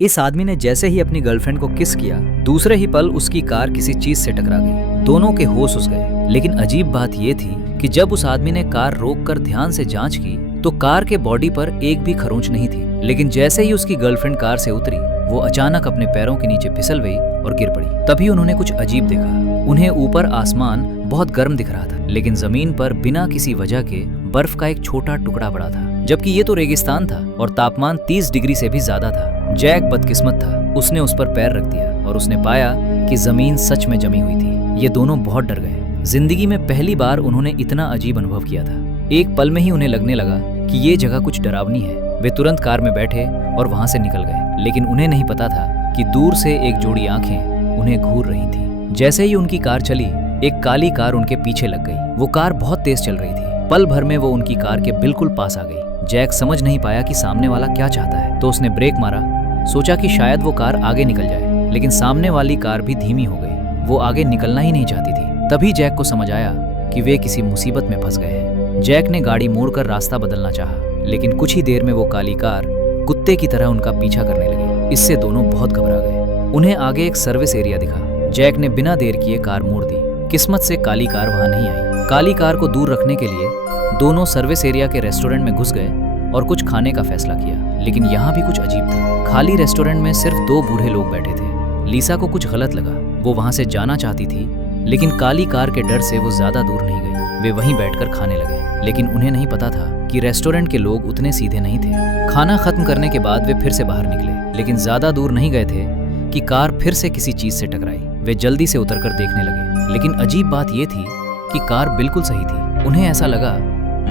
इस आदमी ने जैसे ही अपनी गर्लफ्रेंड को किस किया, दूसरे ही पल उसकी कार किसी चीज से टकरा गई। दोनों के होश उस गए। लेकिन अजीब बात यह थी कि जब उस आदमी ने कार रोककर ध्यान से जांच की तो कार के बॉडी पर एक भी खरोंच नहीं थी। लेकिन जैसे ही उसकी गर्लफ्रेंड कार से उतरी, वो अचानक अपने पैरों के नीचे फिसल गई और गिर पड़ी। तभी उन्होंने कुछ अजीब देखा। उन्हें ऊपर आसमान बहुत गर्म दिख रहा था, लेकिन जमीन पर बिना किसी वजह के बर्फ का एक छोटा टुकड़ा पड़ा था, जबकि ये तो रेगिस्तान था और तापमान 30 डिग्री से भी ज्यादा था। जैक बदकिस्मत था, उसने उस पर पैर रख दिया और उसने पाया कि जमीन सच में जमी हुई थी। ये दोनों बहुत डर गए। जिंदगी में पहली बार उन्होंने इतना अजीब अनुभव किया था। एक पल में ही उन्हें लगने लगा कि ये जगह कुछ डरावनी है। वे तुरंत कार में बैठे और वहां से निकल गए, लेकिन उन्हें नहीं पता था कि दूर से एक जोड़ी आंखें उन्हें घूर रही थी। जैसे ही उनकी कार चली, एक काली कार उनके पीछे लग गई। वो कार बहुत तेज चल रही थी। पल भर में वो उनकी कार के बिल्कुल पास आ गई। जैक समझ नहीं पाया कि सामने वाला क्या चाहता है, तो उसने ब्रेक मारा। सोचा कि शायद वो कार आगे निकल जाए, लेकिन सामने वाली कार भी धीमी हो गई। वो आगे निकलना ही नहीं चाहती थी। तभी जैक को समझ आया कि वे किसी मुसीबत में फंस गए हैं। जैक ने गाड़ी मोड़कर रास्ता बदलना चाहा, लेकिन कुछ ही देर में वो काली कार कुत्ते की तरह उनका पीछा करने लगी। इससे दोनों बहुत घबरा गए। उन्हें आगे एक सर्विस एरिया दिखा। जैक ने बिना देर किए कार मोड़ दी। किस्मत से काली कार वहां नहीं आई। काली कार को दूर रखने के लिए दोनों सर्विस एरिया के रेस्टोरेंट में घुस गए और कुछ खाने का फैसला किया। लेकिन यहाँ भी कुछ अजीब था। खाली रेस्टोरेंट में सिर्फ 2 बूढ़े लोग बैठे थे। लीसा को कुछ गलत लगा। वो वहां से जाना चाहती थी, लेकिन काली कार के डर से वो ज्यादा दूर नहीं गई। वे वहीं बैठकर खाने लगे, लेकिन उन्हें नहीं पता था कि रेस्टोरेंट के लोग उतने सीधे नहीं थे। खाना खत्म करने के बाद वे फिर से बाहर निकले, लेकिन ज्यादा दूर नहीं गए थे कि कार फिर से किसी चीज से टकराई। वे जल्दी से उतरकर देखने लगे, लेकिन अजीब बात यह थी कि कार बिल्कुल सही थी। उन्हें ऐसा लगा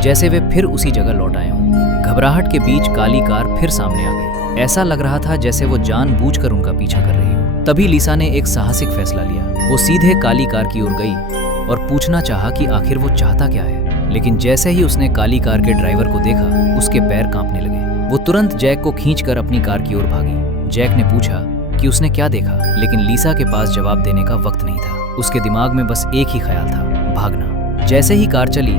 जैसे वे फिर उसी जगह लौट आए हों। घबराहट के बीच काली कार फिर सामने आ गई। ऐसा लग रहा था जैसे वो जानबूझकर उनका पीछा कर रही हो। तभी लीसा ने एक साहसिक फैसला लिया। वो सीधे काली कार की ओर गई और पूछना चाहा कि आखिर वो चाहता क्या है। लेकिन जैसे ही उसने काली कार के ड्राइवर को देखा, उसके पैर कांपने लगे। वो तुरंत जैक को खींचकर अपनी कार की ओर भागी। जैक ने पूछा कि उसने क्या देखा, लेकिन लीसा के पास जवाब देने का वक्त नहीं था। उसके दिमाग में बस एक ही ख्याल था, भागना। जैसे ही कार चली,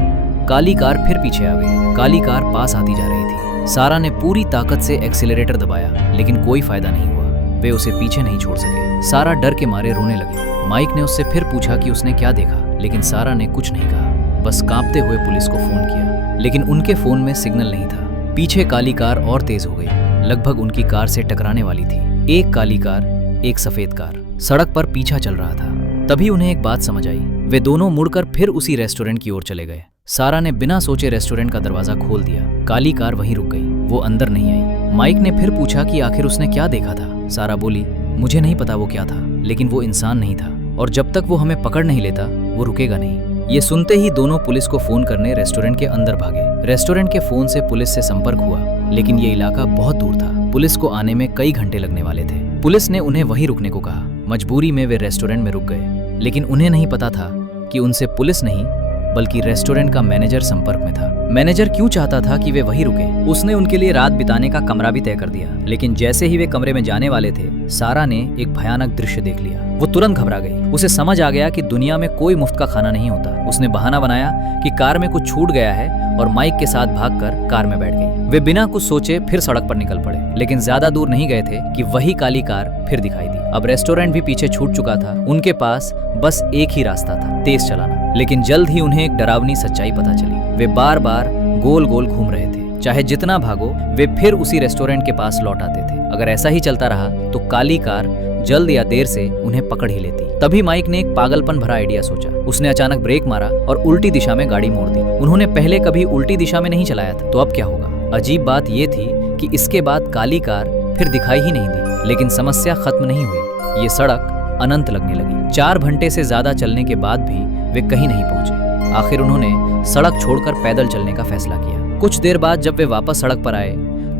काली कार फिर पीछे आ गई। काली कार पास आती जा रही थी। सारा ने पूरी ताकत से एक्सीलरेटर दबाया, लेकिन कोई फायदा नहीं हुआ। वे उसे पीछे नहीं छोड़ सके। सारा डर के मारे रोने लगी। माइक ने उससे फिर पूछा कि उसने क्या देखा, लेकिन सारा ने कुछ नहीं कहा, बस कांपते हुए पुलिस को फोन किया। लेकिन उनके फोन में सिग्नल नहीं था। पीछे काली कार और तेज हो गई, लगभग उनकी कार से टकराने वाली थी। एक काली कार, एक सफेद कार सड़क पर पीछा चल रहा था। तभी उन्हें एक बात समझ आई। वे दोनों मुड़कर फिर उसी रेस्टोरेंट की ओर चले गए। सारा ने बिना सोचे रेस्टोरेंट का दरवाजा खोल दिया। काली कार वहीं रुक गई, वो अंदर नहीं आई। माइक ने फिर पूछा कि आखिर उसने क्या देखा था। सारा बोली, मुझे नहीं पता वो क्या था, लेकिन वो इंसान नहीं था, और जब तक वो हमें पकड़ नहीं लेता वो रुकेगा नहीं। ये सुनते ही दोनों पुलिस को फोन करने रेस्टोरेंट के अंदर भागे। रेस्टोरेंट के फोन से पुलिस से संपर्क हुआ, लेकिन ये इलाका बहुत दूर था। पुलिस को आने में कई घंटे लगने वाले थे। पुलिस ने उन्हें वहीं रुकने को कहा। मजबूरी में वे रेस्टोरेंट में रुक गए, लेकिन उन्हें नहीं पता था कि उनसे पुलिस नहीं बल्कि रेस्टोरेंट का मैनेजर संपर्क में था। मैनेजर क्यों चाहता था कि वे वहीं रुके? उसने उनके लिए रात बिताने का कमरा भी तय कर दिया। लेकिन जैसे ही वे कमरे में जाने वाले थे, सारा ने एक भयानक दृश्य देख लिया। वो तुरंत घबरा गई। उसे समझ आ गया कि दुनिया में कोई मुफ्त का खाना नहीं होता। उसने बहाना बनाया कि कार में कुछ छूट गया है और माइक के साथ भागकर कार में बैठ गई। वे बिना कुछ सोचे फिर सड़क पर निकल पड़े, लेकिन ज्यादा दूर नहीं गए थे कि वही काली कार फिर दिखाई दी। अब रेस्टोरेंट भी पीछे छूट चुका था। उनके पास बस एक ही रास्ता था, तेज चलाना। लेकिन जल्द ही उन्हें एक डरावनी सच्चाई पता चली। वे बार बार गोल गोल घूम रहे थे। चाहे जितना भागो, वे फिर उसी रेस्टोरेंट के पास लौट आते थे। अगर ऐसा ही चलता रहा तो काली कार जल्द या देर से उन्हें पकड़ ही लेती। तभी माइक ने एक पागलपन भरा आइडिया सोचा। उसने अचानक ब्रेक मारा और उल्टी दिशा में गाड़ी मोड़ दी। उन्होंने पहले कभी उल्टी दिशा में नहीं चलाया था, तो अब क्या होगा? अजीब बात यह थी कि इसके बाद काली कार फिर दिखाई ही नहीं दी। लेकिन समस्या खत्म नहीं हुई। ये सड़क अनंत लगने लगी। 4 घंटे से ज्यादा चलने के बाद भी वे कहीं नहीं पहुंचे। आखिर उन्होंने सड़क छोड़कर पैदल चलने का फैसला किया। कुछ देर बाद जब वे वापस सड़क पर आए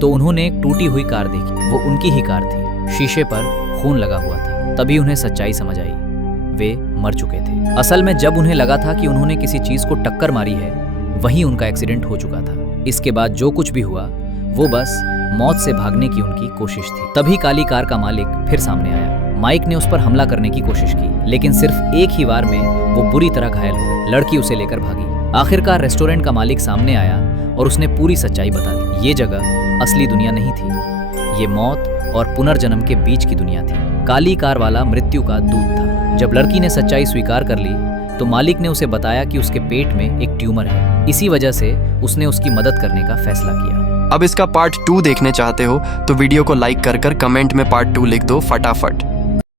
तो उन्होंने एक टूटी हुई कार देखी। वो उनकी ही कार थी। शीशे पर खून लगा हुआ था। तभी उन्हें सच्चाई समझ आई, वे मर चुके थे। असल में जब उन्हें लगा था कि उन्होंने किसी चीज को टक्कर मारी है, वहीं उनका एक्सीडेंट हो चुका था। इसके बाद जो कुछ भी हुआ वो बस मौत से भागने की उनकी कोशिश थी। तभी काली कार का मालिक फिर सामने आया। माइक ने उस पर हमला करने की कोशिश की, लेकिन सिर्फ एक ही वार में वो बुरी तरह घायल हो। लड़की उसे लेकर भागी। आखिरकार रेस्टोरेंट का मालिक सामने आया और उसने पूरी सच्चाई बता दी। ये जगह असली दुनिया नहीं थी। ये मौत और पुनर्जन्म के बीच की दुनिया थी। काली कार वाला मृत्यु का दूत था। जब लड़की ने सच्चाई स्वीकार कर ली तो मालिक ने उसे बताया कि उसके पेट में एक ट्यूमर है। इसी वजह से उसने उसकी मदद करने का फैसला किया। अब इसका पार्ट 2 देखने चाहते हो तो वीडियो को लाइक कर कमेंट में पार्ट 2 लिख दो फटाफट।